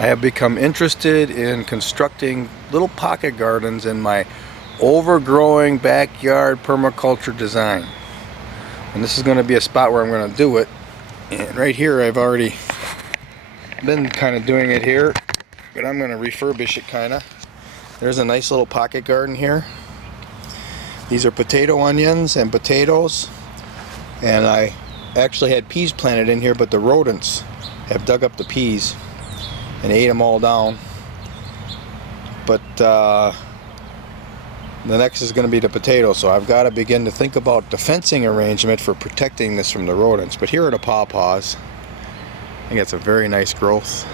I have become interested in constructing little pocket gardens in my overgrowing backyard permaculture design. And this is going to be a spot where I'm going to do it. And right here I've already been kind of doing it here, but I'm going to refurbish it kind of. There's a nice little pocket garden here. These are potato onions and potatoes. And I actually had peas planted in here, but the rodents have dug up the peas and ate them all down. But the next is going to be the potatoes, so I've got to begin to think about the fencing arrangement for protecting this from the rodents. But here are the pawpaws. I think it's a very nice growth.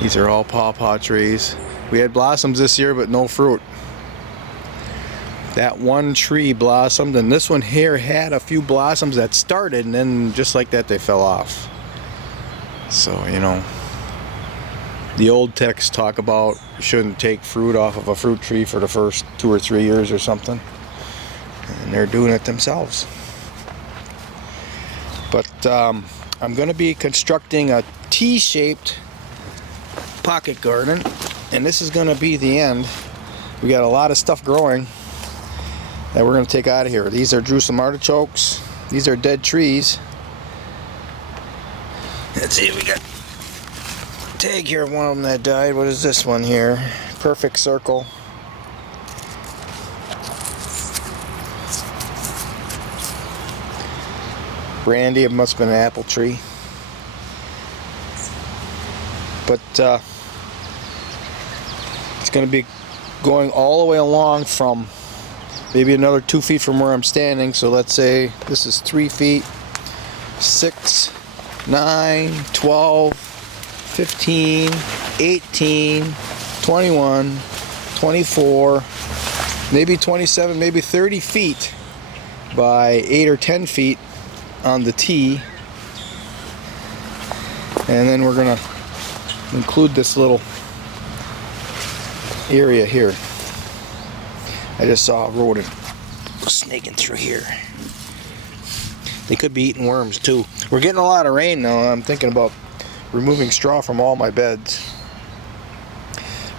These are all pawpaw trees. We had blossoms this year, but no fruit. That one tree blossomed, and this one here had a few blossoms that started, and then just like that they fell off. So, you know, the old texts talk about you shouldn't take fruit off of a fruit tree for the first 2 or 3 years or something, and they're doing it themselves. But I'm going to be constructing a T-shaped pocket garden, and this is going to be the end. We got a lot of stuff growing that we're going to take out of here. These are Jerusalem artichokes. These are dead trees. Let's see, we got a tag here of one of them that died. What is this one here? Perfect circle. Brandy, it must have been an apple tree. But it's going to be going all the way along from maybe another 2 feet from where I'm standing. So let's say this is 3 feet, 6, 9, 12, 15, 18, 21, 24, maybe 27, maybe 30 feet by 8 or 10 feet on the T. And then we're going to include this little area here. I just saw a rodent snaking through here. They could be eating worms too. We're getting a lot of rain now. I'm thinking about removing straw from all my beds.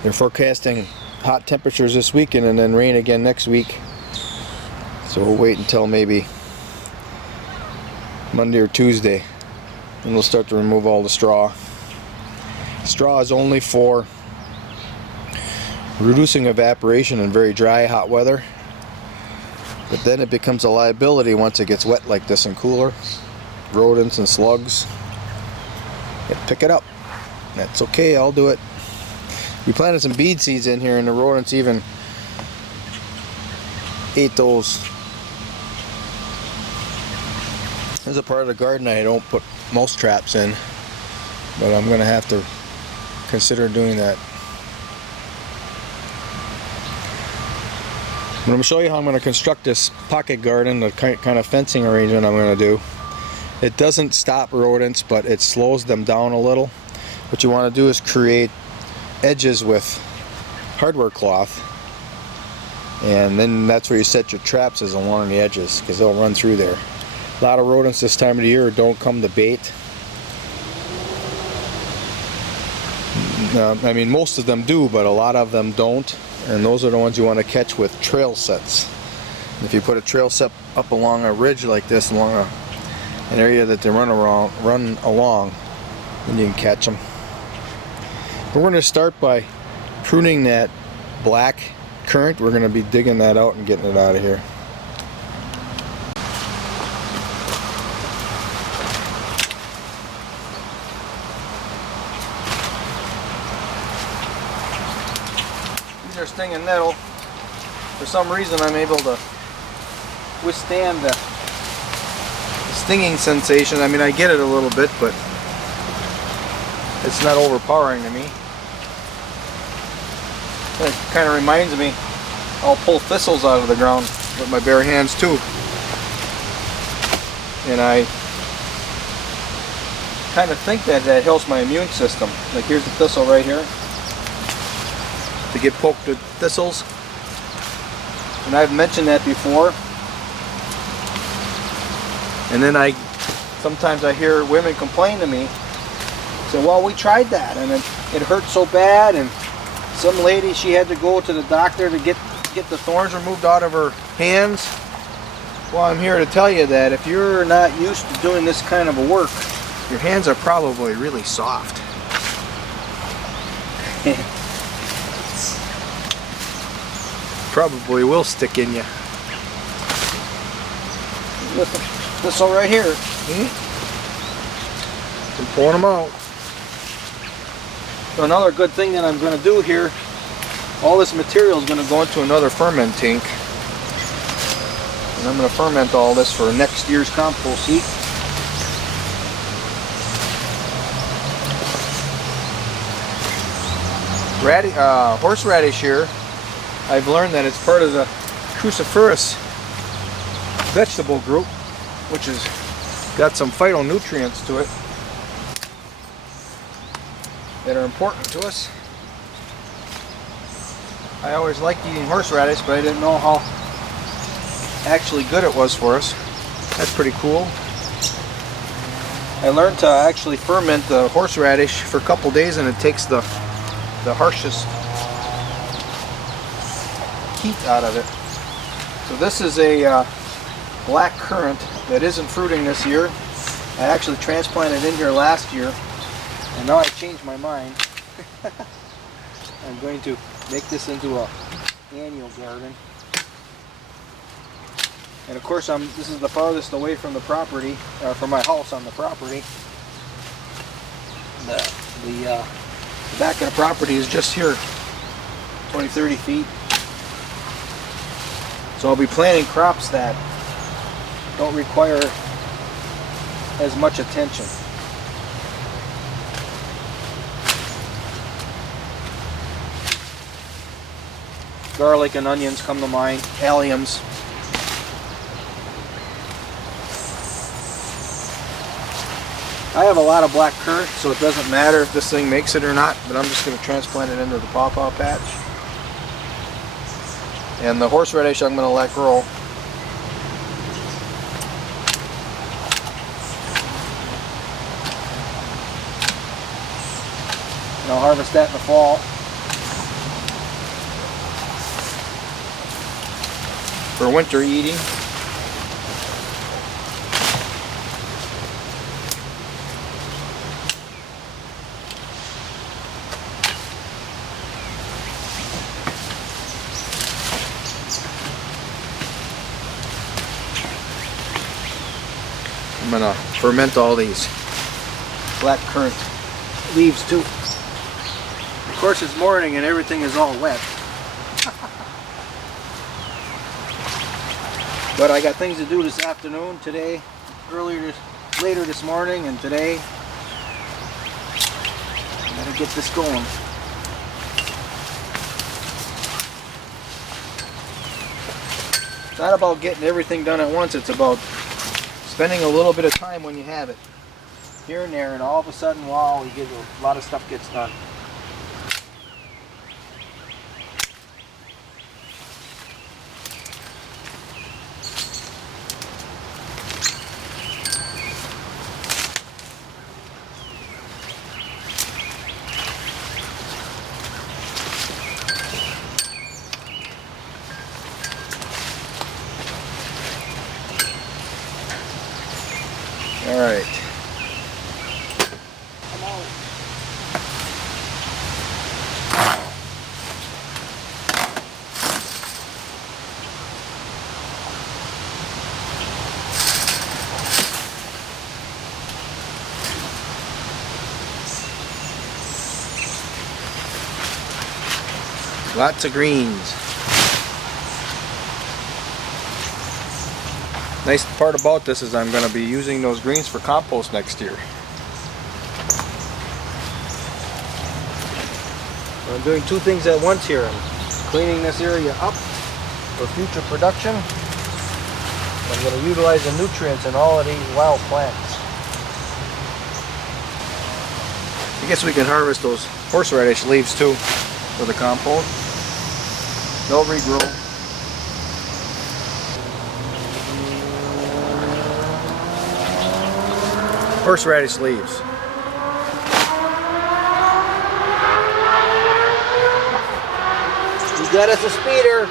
They're forecasting hot temperatures this weekend and then rain again next week. So we'll wait until maybe Monday or Tuesday and we'll start to remove all the straw. Straw is only for reducing evaporation in very dry, hot weather, but then it becomes a liability once it gets wet like this and cooler. Rodents and slugs, you pick it up. That's okay, I'll do it. We planted some bead seeds in here and the rodents even ate those. There's a part of the garden I don't put mouse traps in, but I'm going to have to consider doing that. I'm going to show you how I'm going to construct this pocket garden, the kind of fencing arrangement I'm going to do. It doesn't stop rodents, but it slows them down a little. What you want to do is create edges with hardware cloth, and then that's where you set your traps, is along the edges, because they'll run through there. A lot of rodents this time of the year don't come to bait. I mean, most of them do, but a lot of them don't. And those are the ones you want to catch with trail sets. If you put a trail set up along a ridge like this, along an area that they run along, then you can catch them. We're going to start by pruning that black currant. We're going to be digging that out and getting it out of here. These are stinging nettle. For some reason I'm able to withstand the stinging sensation. I mean, I get it a little bit, but it's not overpowering to me. It kind of reminds me, I'll pull thistles out of the ground with my bare hands too. And I kind of think that helps my immune system. Like here's the thistle right here. To get poked with thistles. And I've mentioned that before. And then sometimes I hear women complain to me said, well, we tried that, and it hurt so bad, and some lady, she had to go to the doctor to get the thorns removed out of her hands. Well, I'm here to tell you that if you're not used to doing this kind of a work, your hands are probably really soft. Probably will stick in you. This one right here. I'm pulling them out. So another good thing that I'm going to do here, all this material is going to go into another ferment tank. And I'm going to ferment all this for next year's compost heap. Horseradish here, I've learned that it's part of the cruciferous vegetable group, which has got some phytonutrients to it that are important to us. I always liked eating horseradish, but I didn't know how actually good it was for us. That's pretty cool. I learned to actually ferment the horseradish for a couple days, and it takes the harshest heat out of it. So this is a black currant that isn't fruiting this year. I actually transplanted in here last year, and now I've changed my mind. I'm going to make this into an annual garden. And of course, this is the farthest away from the property, from my house on the property. The back of the property is just here, 20-30 feet. So I'll be planting crops that don't require as much attention. Garlic and onions come to mind, alliums. I have a lot of black currant, so it doesn't matter if this thing makes it or not, but I'm just going to transplant it into the pawpaw patch. And the horseradish I'm going to let grow. And I'll harvest that in the fall. For winter eating. I'm gonna ferment all these black currant leaves too. Of course, it's morning and everything is all wet. But I got things to do this afternoon, today, later this morning, and today. I gotta get this going. It's not about getting everything done at once, it's about spending a little bit of time when you have it. Here and there, and all of a sudden, wow, you get a lot of stuff gets done. All right. Come on. Lots of greens. Nice part about this is I'm going to be using those greens for compost next year. I'm doing two things at once here. I'm cleaning this area up for future production. I'm going to utilize the nutrients in all of these wild plants. I guess we can harvest those horseradish leaves too for the compost. They'll regrow. Horseradish leaves. got us a speeder.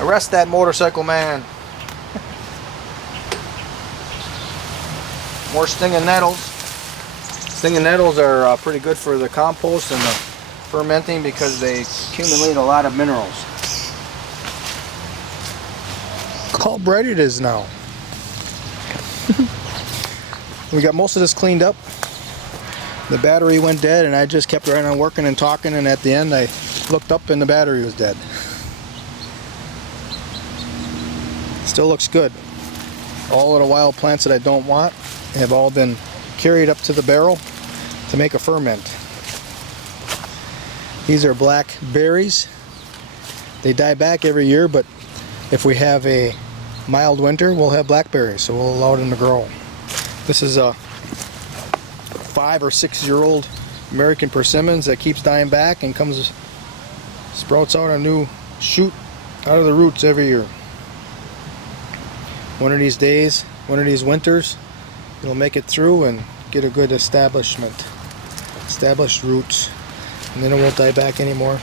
Arrest that motorcycle man. More stinging nettles. Stinging nettles are pretty good for the compost and the fermenting because they accumulate a lot of minerals. Look how bright it is now. We got most of this cleaned up. The battery went dead and I just kept right on working and talking, and at the end I looked up and the battery was dead. Still looks good. All of the wild plants that I don't want have all been carried up to the barrel to make a ferment. These are black berries. They die back every year, but if we have a mild winter, we'll have blackberries, so we'll allow them to grow. This is a 5 or 6 year old American persimmons that keeps dying back and sprouts out a new shoot out of the roots every year. One of these days, one of these winters, it'll make it through and get a good established roots, and then it won't die back anymore.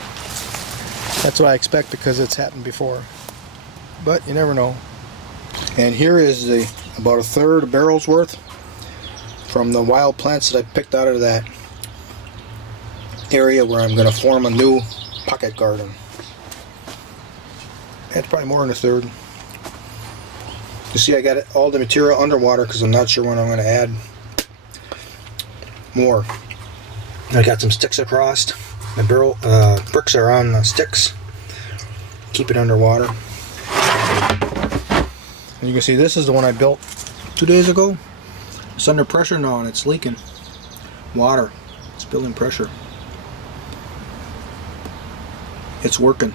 That's what I expect because it's happened before, but you never know. And here is about a third of barrel's worth from the wild plants that I picked out of that area where I'm going to form a new pocket garden. That's probably more than a third. You see, I got all the material underwater because I'm not sure when I'm going to add more. I got some sticks across. My barrel bricks are on the sticks. Keep it underwater. And you can see this is the one I built 2 days ago. It's under pressure now and it's leaking water. It's building pressure. It's working.